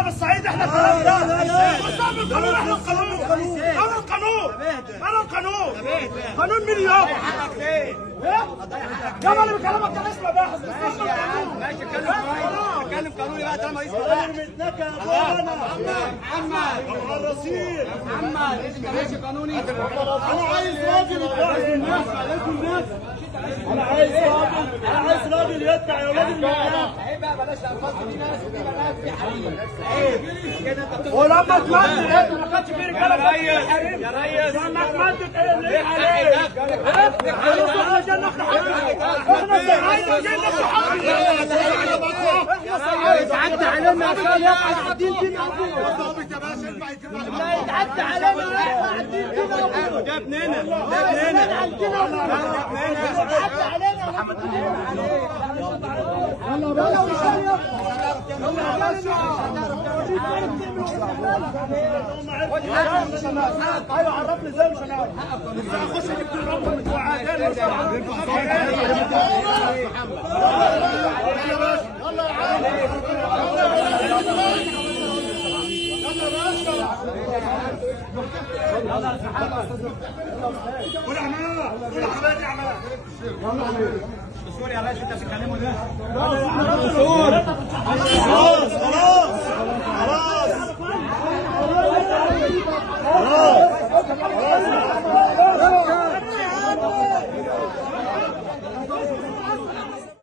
عندنا في الصعيد احنا الكلام ده. مستقبل القانون، احنا القانون. انا القانون. انا القانون. قانون مين يابا؟ يابا اللي بكلمك كان اسمه باحث. ماشي اتكلم قانوني بقى طالما اسمه باحث. بتنكى يا اخوانا. محمد الرصيد. محمد انت ماشي قانوني. انا عايز راجل يتبع الناس. انا عايز راجل يتبع يا ولاد المعلم. عيب بقى بلاش الالفاظ دي، ناس ودي بنات في حريم. عيب كده انت ولما تمدد انت ما كانش في رجاله يا ريس لما تمدد ليه عليك؟ احنا جايين ناخد حقنا. احنا جايين ناخد حقنا. يتعدى علينا عشان يقع الدين دين ابوه. لا يتعدى علينا يقع الدين دين ابوه. ده ابننا. ده ابننا. يتعدى علينا محمد يلا ايوه عرفني ازاي مش انا اخش اجيب الرقم بتوع عادل. قول يا حماده، قول يا حماده، يا حماده. دستور يا باشا انت بتتكلموا ده؟